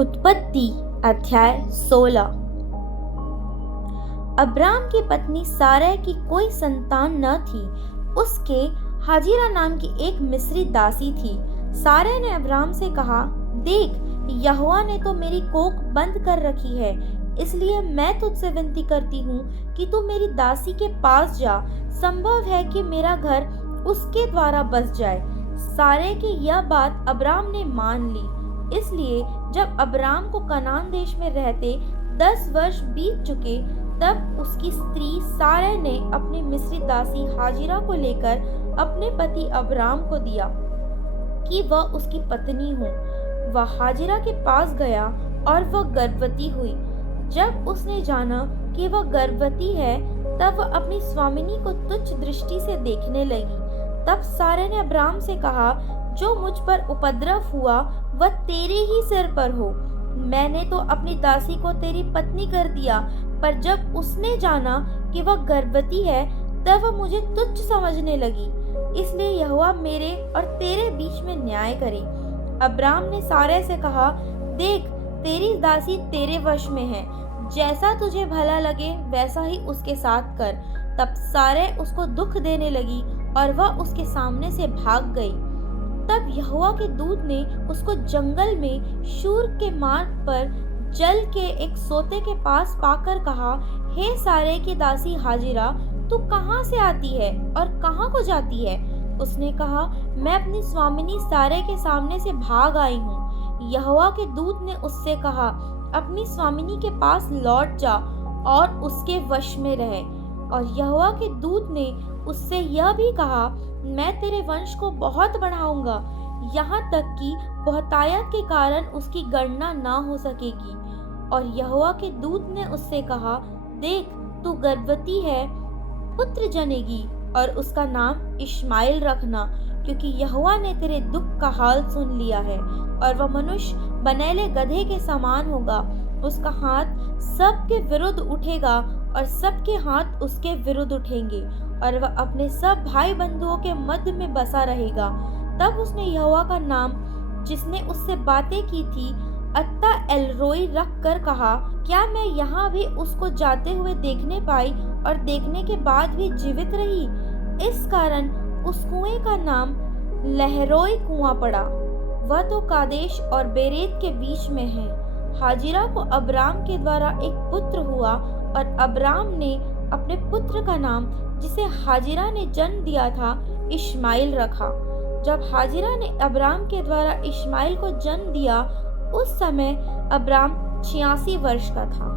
उत्पत्ति अध्याय 16। अब्राम की पत्नी सारै की कोई संतान न थी। उसके हाजिरा नाम की एक मिस्री दासी थी। सारै ने अब्राम से कहा, देख, यहोवा ने तो मेरी कोख बंद कर रखी है, इसलिए मैं तुझसे विनती करती हूँ कि तू मेरी दासी के पास जा। संभव है कि मेरा घर उसके द्वारा बस जाए। सारै की यह बात अब्राम ने मान ली। इसलिए जब अब्राम को कनान देश में रहते 10 वर्ष बीत चुके, तब उसकी स्त्री सारै ने अपनी मिस्री दासी हाजिरा को लेकर अपने पति अब्राम को दिया कि वह उसकी पत्नी हो। वह हाजिरा के पास गया और वह गर्भवती हुई। जब उसने जाना कि वह गर्भवती है, तब वह अपनी स्वामिनी को तुच्छ दृष्टि से देखने लगी। तब सारै ने अब्राम से कहा, जो मुझ पर उपद्रव हुआ वह तेरे ही सिर पर हो। मैंने तो अपनी दासी को तेरी पत्नी कर दिया, पर जब उसने जाना कि वह गर्भवती है, तब वह मुझे तुच्छ समझने लगी। इसलिए यहोवा मेरे और तेरे बीच में न्याय करे। अब्राम ने सारै से कहा, देख, तेरी दासी तेरे वश में है, जैसा तुझे भला लगे वैसा ही उसके साथ कर। तब सारै उसको दुख देने लगी और वह उसके सामने से भाग गई। तब यहोवा के दूत ने उसको जंगल में शूर के मार्ग पर जल के एक सोते के पास पाकर कहा, हे सारै की दासी हाजिरा, तू कहाँ से आती है और कहाँ को जाती है? उसने कहा, मैं अपनी स्वामिनी सारै के सामने से भाग आई हूँ। यहोवा के दूत ने उससे कहा, अपनी स्वामिनी के पास लौट जा और उसके वश में रहे। और यहोवा के दूत ने उससे यह भी कहा, मैं तेरे वंश को बहुत बढ़ाऊंगा, यहाँ तक कि बहुतायत के कारण उसकी गणना न हो सकेगी। और यहोवा के दूत ने उससे कहा, देख, तू गर्भवती है, पुत्र जनेगी और उसका नाम इश्माएल रखना, क्योंकि यहोवा ने तेरे दुख का हाल सुन लिया है। और वह मनुष्य बनेले गधे के समान होगा। उसका हाथ सबके विरुद्ध उठेगा और सबके हाथ उसके विरुद्ध उठेंगे, और वह अपने सब भाई बंधुओं के मध्य में बसा रहेगा। तब उसने यहोवा का नाम, जिसने उससे बातें की थी, अत्ता एलरोई रख कर कहा, क्या मैं यहाँ भी उसको जाते हुए देखने पाई और देखने के बाद भी जीवित रही? इस कारण उस कुएं का नाम लहरोई कुआं पड़ा। वह तो कादेश और बेरेत के बीच में है। हाजिरा को अब्राम के द्वारा एक पुत्र हुआ, और अब्राम ने अपने पुत्र का नाम, जिसे हाजिरा ने जन्म दिया था, इश्माएल रखा। जब हाजिरा ने अब्राम के द्वारा इश्माएल को जन्म दिया, उस समय अब्राम 86 वर्ष का था।